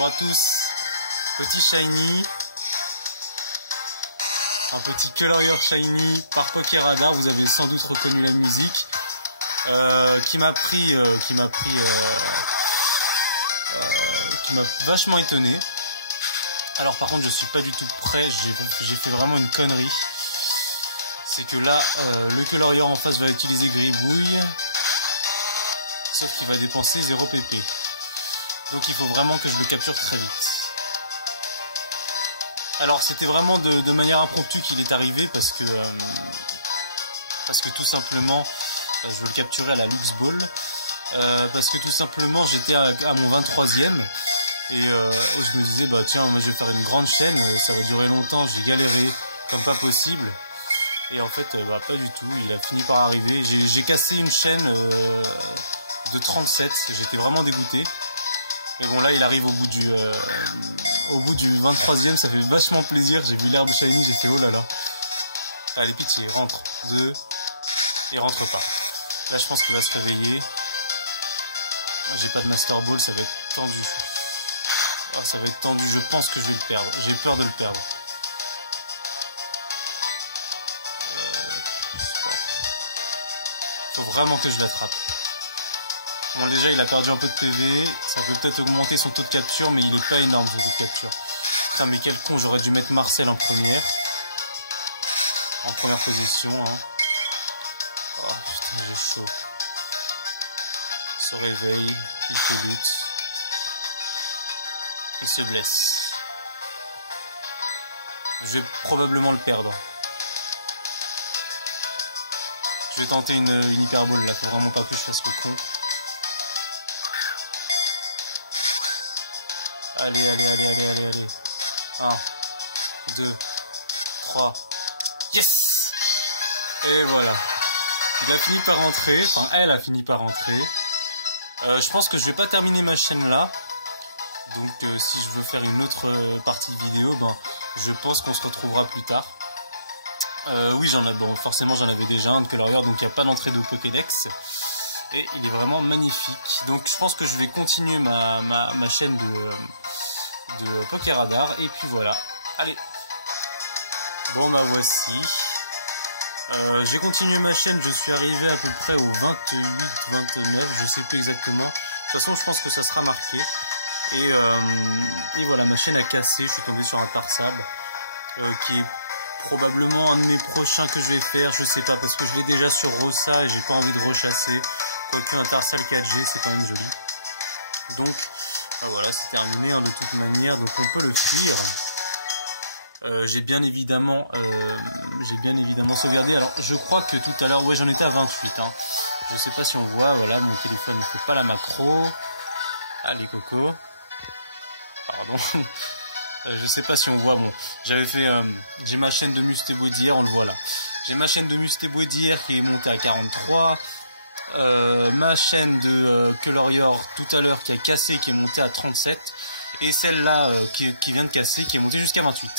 Bonjour à tous, petit Shiny, un petit Colorier Shiny par Pokéradar, vous avez sans doute reconnu la musique, qui m'a vachement étonné. Alors par contre je suis pas du tout prêt, j'ai fait vraiment une connerie. C'est que là, le Colorier en face va utiliser Gribouille, sauf qu'il va dépenser 0 PP. Donc il faut vraiment que je le capture très vite. Alors c'était vraiment de manière impromptue qu'il est arrivé parce que tout simplement je veux le capturer à la Lux Ball. Parce que tout simplement j'étais à mon 23e et je me disais bah tiens moi je vais faire une grande chaîne, ça va durer longtemps, j'ai galéré comme pas possible. Et en fait bah, pas du tout, il a fini par arriver. J'ai cassé une chaîne de 37, j'étais vraiment dégoûté. Et bon là il arrive au bout du 23e, ça fait vachement plaisir, j'ai vu l'herbe shiny, j'ai fait oh là là. Allez pitié, rentre, 2, il rentre pas. Là je pense qu'il va se réveiller. Moi j'ai pas de Master Ball, ça va être tendu. Oh, ça va être tendu, je pense que je vais le perdre, j'ai peur de le perdre. Faut vraiment que je l'attrape. Bon déjà il a perdu un peu de PV, ça peut peut-être augmenter son taux de capture mais il n'est pas énorme ce taux de capture. Putain mais quel con, j'aurais dû mettre Marcel en première position. Hein. Oh putain j'ai chaud. Se réveille, il se doute. Il se blesse. Je vais probablement le perdre. Je vais tenter une hyperbole là, faut vraiment pas que je fasse le con. Allez. 1, 2, 3. Yes! Et voilà. Il a fini par rentrer. Enfin, elle a fini par rentrer. Je pense que je vais pas terminer ma chaîne là. Donc, si je veux faire une autre partie vidéo, ben, je pense qu'on se retrouvera plus tard. Oui, forcément, j'en avais déjà un de Colorier, donc il n'y a pas d'entrée de Pokédex. Et il est vraiment magnifique. Donc, je pense que je vais continuer ma chaîne de Pokéradar et puis voilà. Allez. Bon bah voici. J'ai continué ma chaîne, je suis arrivé à peu près au 28, 29, je sais plus exactement. De toute façon je pense que ça sera marqué. Et voilà, ma chaîne a cassé, je suis tombé sur un Tarsab qui est probablement un de mes prochains que je vais faire, je sais pas, parce que je l'ai déjà sur Rossa et j'ai pas envie de rechasser. Quoique un Tarsal 4G, c'est quand même joli. Donc voilà, c'est terminé hein, de toute manière, donc on peut le fuir. J'ai bien évidemment sauvegardé. Alors je crois que tout à l'heure, ouais j'en étais à 28. Hein. Je sais pas si on voit, voilà, mon téléphone ne fait pas la macro. Allez coco. Pardon. Je sais pas si on voit, bon. J'ai ma chaîne de Mustébois d'hier, on le voit là. J'ai ma chaîne de Mustébois d'hier qui est montée à 43. Ma chaîne de Colorier tout à l'heure qui a cassé, qui est montée à 37, et celle-là qui vient de casser, qui est montée jusqu'à 28.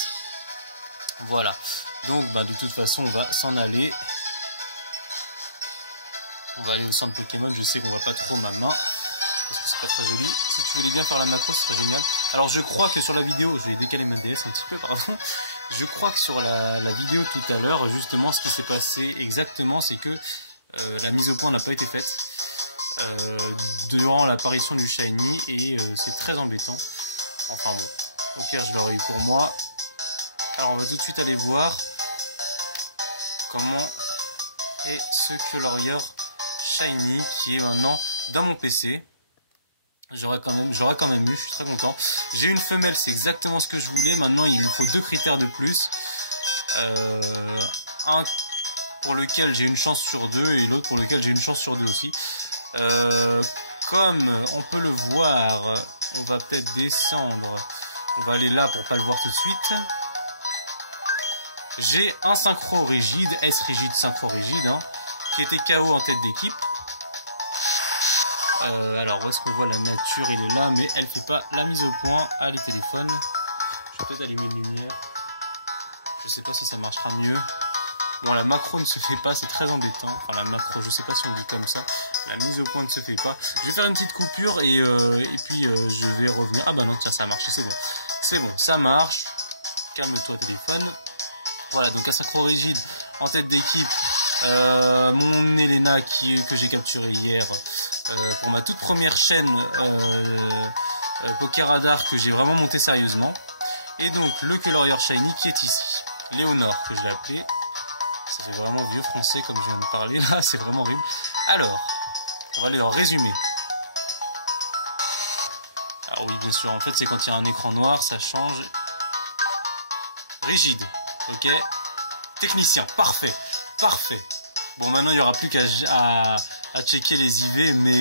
Voilà, donc bah, de toute façon on va s'en aller. On va aller au centre Pokémon, je sais qu'on voit pas trop ma main, parce que c'est pas très joli. Si tu voulais bien faire la macro, ce serait génial. Alors je crois que sur la vidéo, je vais décaler ma DS un petit peu, pardon. Je crois que sur la vidéo tout à l'heure, justement ce qui s'est passé exactement, c'est que la mise au point n'a pas été faite durant l'apparition du Shiny et c'est très embêtant. Enfin bon, au pire je l'aurais eu pour moi. Alors on va tout de suite aller voir comment est ce Colorier Shiny qui est maintenant dans mon PC. J'aurais quand même eu, je suis très content. J'ai une femelle, c'est exactement ce que je voulais. Maintenant il me faut 2 critères de plus. Un pour lequel j'ai une chance sur 2 et l'autre pour lequel j'ai une chance sur 2 aussi. Comme on peut le voir, on va peut-être descendre. On va aller là pour pas le voir tout de suite. J'ai un synchro rigide, S rigide, synchro rigide, hein, qui était KO en tête d'équipe. Alors où est-ce qu'on voit la nature? Il est là, mais elle fait pas la mise au point. Allez téléphone. Je vais peut-être allumer une lumière. Je sais pas si ça marchera mieux. Bon, la macro ne se fait pas, c'est très embêtant. Enfin, la macro, je sais pas si on dit comme ça. La mise au point ne se fait pas. Je vais faire une petite coupure et puis je vais revenir. Ah bah non, tiens, ça a marché, c'est bon. C'est bon, ça marche. Calme-toi, téléphone. Voilà, donc asynchro rigide en tête d'équipe. Mon Elena que j'ai capturé hier pour ma toute première chaîne Poker Radar que j'ai vraiment monté sérieusement. Et donc le Colorier Shiny qui est ici. Léonore que je l'ai appelé. Ça fait vraiment vieux français comme je viens de parler là, c'est vraiment horrible. Alors, on va aller en résumé. Alors oui, bien sûr, en fait c'est quand il y a un écran noir, ça change. Rigide, ok. Technicien, parfait, parfait. Bon, maintenant il n'y aura plus qu'à checker les IV, mais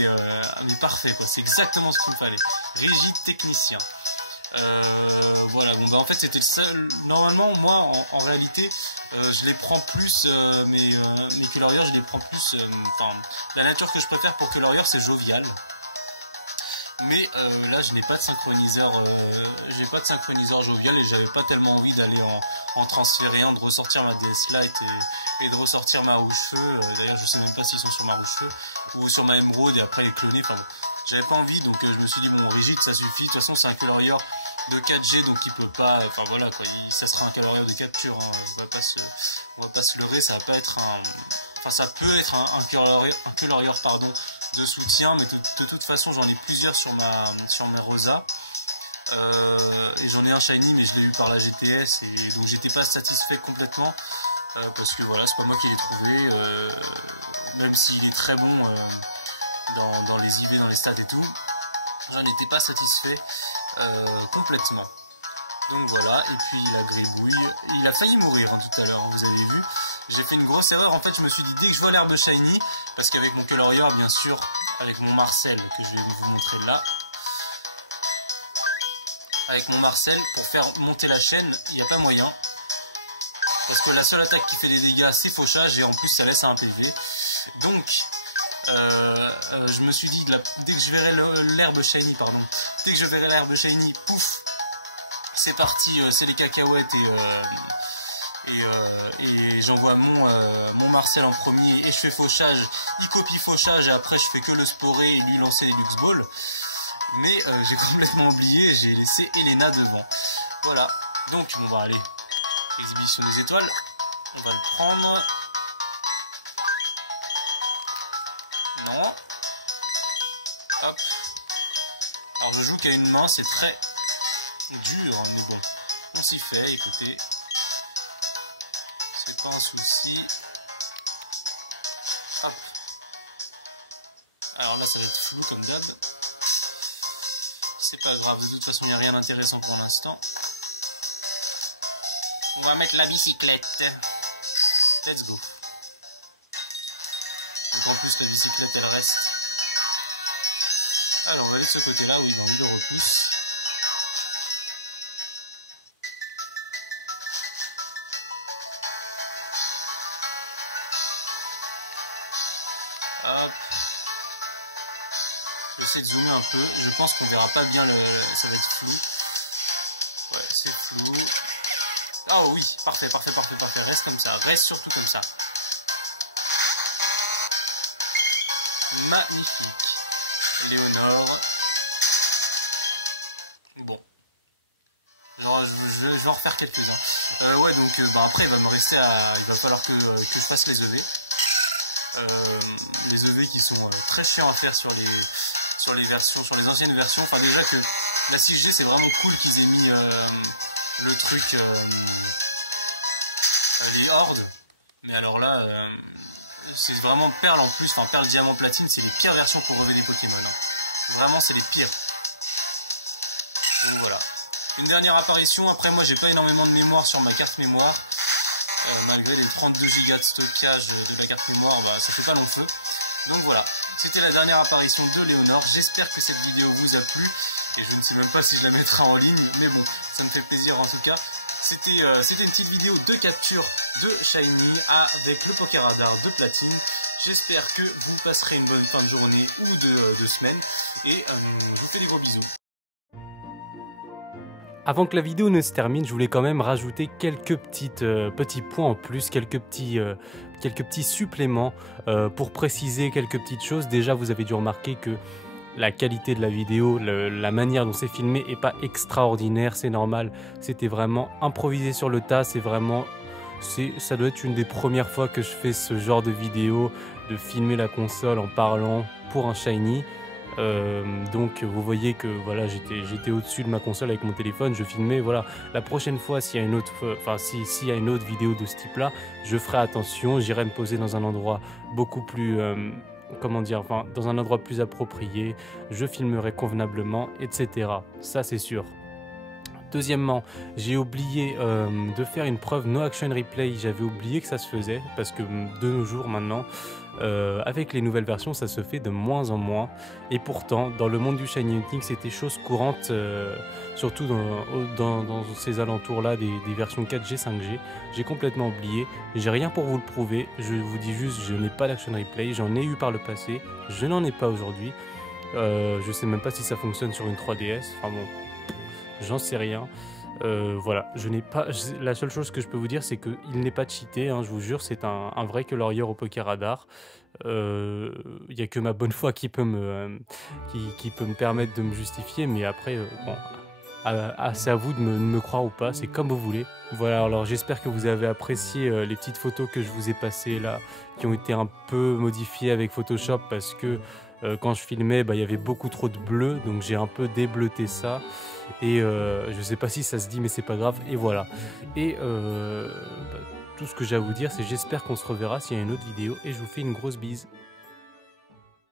parfait quoi, c'est exactement ce qu'il me fallait. Rigide, technicien. Voilà, bon bah en fait c'était le seul. Normalement, moi en réalité, je les prends plus, mes Coloriers, je les prends plus. Enfin, la nature que je préfère pour Colorier, c'est jovial. Mais là, je n'ai pas de synchroniseur, jovial et j'avais pas tellement envie d'aller en transférer un, de ressortir ma DS Lite et de ressortir ma rouge feu. D'ailleurs, je sais même pas s'ils sont sur ma rouge feu ou sur ma émeraude et après les cloner. Enfin bon, j'avais pas envie, donc je me suis dit bon, rigide, ça suffit. De toute façon, c'est un Colorier de 4G, donc il peut pas. Enfin voilà quoi, ça sera un Colorier de capture. Hein, on va pas se leurrer, ça va pas être un. Enfin, ça peut être un Colorier, pardon, de soutien, mais de toute façon j'en ai plusieurs sur mes Rosa et j'en ai un Shiny mais je l'ai eu par la GTS et donc j'étais pas satisfait complètement parce que voilà, c'est pas moi qui l'ai trouvé, même s'il est très bon dans les IV, dans les stats et tout, j'en étais pas satisfait complètement. Donc voilà, et puis la gribouille, il a failli mourir hein, tout à l'heure, vous avez vu. J'ai fait une grosse erreur, en fait je me suis dit dès que je vois l'herbe shiny, parce qu'avec mon Colorier bien sûr, avec mon Marcel que je vais vous montrer là, avec mon Marcel pour faire monter la chaîne, il n'y a pas moyen, parce que la seule attaque qui fait des dégâts c'est fauchage et en plus ça laisse un PV, donc je me suis dit dès que je verrai l'herbe shiny, dès que je verrai l'herbe shiny, pouf, c'est parti, c'est les cacahuètes et j'envoie mon Marcel en premier et je fais fauchage, il copie fauchage et après je fais que le sporer et lui lancer les Lux Balls. Mais j'ai complètement oublié, j'ai laissé Elena devant. Voilà, donc on va aller. Exhibition des étoiles, on va le prendre. Non. Hop. Alors je joue qu'à une main, c'est très dur, mais bon, on s'y fait, écoutez. C'est pas un souci. Hop. Alors là, ça va être flou comme d'hab. C'est pas grave, de toute façon, il n'y a rien d'intéressant pour l'instant. On va mettre la bicyclette. Let's go. Donc en plus, la bicyclette, elle reste. Alors, on va aller de ce côté-là, oui, non, il le repousse. Hop. Je vais essayer de zoomer un peu. Je pense qu'on verra pas bien ça va être flou. Ouais, c'est flou. Oh oui, parfait, parfait, parfait, parfait. Reste comme ça. Reste surtout comme ça. Magnifique. Léonore. Bon. Je vais en refaire quelques-uns. Ouais, donc après, il va falloir que je fasse les EV. Les EV qui sont très chiants à faire sur les versions, sur les anciennes versions. Enfin déjà que la 6G c'est vraiment cool qu'ils aient mis le truc les hordes. Mais alors là c'est vraiment perle en plus, enfin perle diamant platine, c'est les pires versions pour relever des Pokémon. Hein. Vraiment c'est les pires. Donc voilà. Une dernière apparition, après moi j'ai pas énormément de mémoire sur ma carte mémoire. Malgré les 32 Go de stockage de la carte mémoire, ça fait pas long feu. Donc voilà, c'était la dernière apparition de Léonore. J'espère que cette vidéo vous a plu. Et je ne sais même pas si je la mettrai en ligne, mais bon, ça me fait plaisir en tout cas. C'était une petite vidéo de capture de Shiny avec le Poker Radar de platine. J'espère que vous passerez une bonne fin de journée ou de semaine. Et je vous fais des gros bisous. Avant que la vidéo ne se termine, je voulais quand même rajouter quelques petits points en plus, quelques petits suppléments pour préciser quelques petites choses. Déjà, vous avez dû remarquer que la qualité de la vidéo, la manière dont c'est filmé est pas extraordinaire, c'est normal. C'était vraiment improvisé sur le tas, ça doit être une des premières fois que je fais ce genre de vidéo, de filmer la console en parlant pour un Shiny. Donc vous voyez que voilà, j'étais au-dessus de ma console avec mon téléphone, je filmais. Voilà, la prochaine fois s'il y a une autre, s'il y a une autre vidéo de ce type-là, je ferai attention, j'irai me poser dans un endroit beaucoup plus comment dire, dans un endroit plus approprié, je filmerai convenablement, etc. Ça c'est sûr. Deuxièmement, j'ai oublié de faire une preuve no action replay. J'avais oublié que ça se faisait parce que de nos jours maintenant, avec les nouvelles versions, ça se fait de moins en moins. Et pourtant, dans le monde du Shiny Hunting, c'était chose courante, surtout dans ces alentours-là des versions 4G, 5G. J'ai complètement oublié. J'ai rien pour vous le prouver. Je vous dis juste, je n'ai pas d'action replay. J'en ai eu par le passé. Je n'en ai pas aujourd'hui. Je sais même pas si ça fonctionne sur une 3DS. Enfin bon. J'en sais rien. Voilà, je n'ai pas. La seule chose que je peux vous dire, c'est qu'il n'est pas cheaté. Hein, je vous jure, c'est un vrai colorier au Pokéradar. Il n'y a que ma bonne foi qui peut me permettre de me justifier, mais après, bon, c'est à vous de me croire ou pas. C'est comme vous voulez. Voilà. Alors, j'espère que vous avez apprécié les petites photos que je vous ai passées là, qui ont été un peu modifiées avec Photoshop parce que quand je filmais, il y avait beaucoup trop de bleu, donc j'ai un peu débleuté ça. Et je sais pas si ça se dit, mais c'est pas grave. Et voilà. Et tout ce que j'ai à vous dire, c'est j'espère qu'on se reverra s'il y a une autre vidéo. Et je vous fais une grosse bise.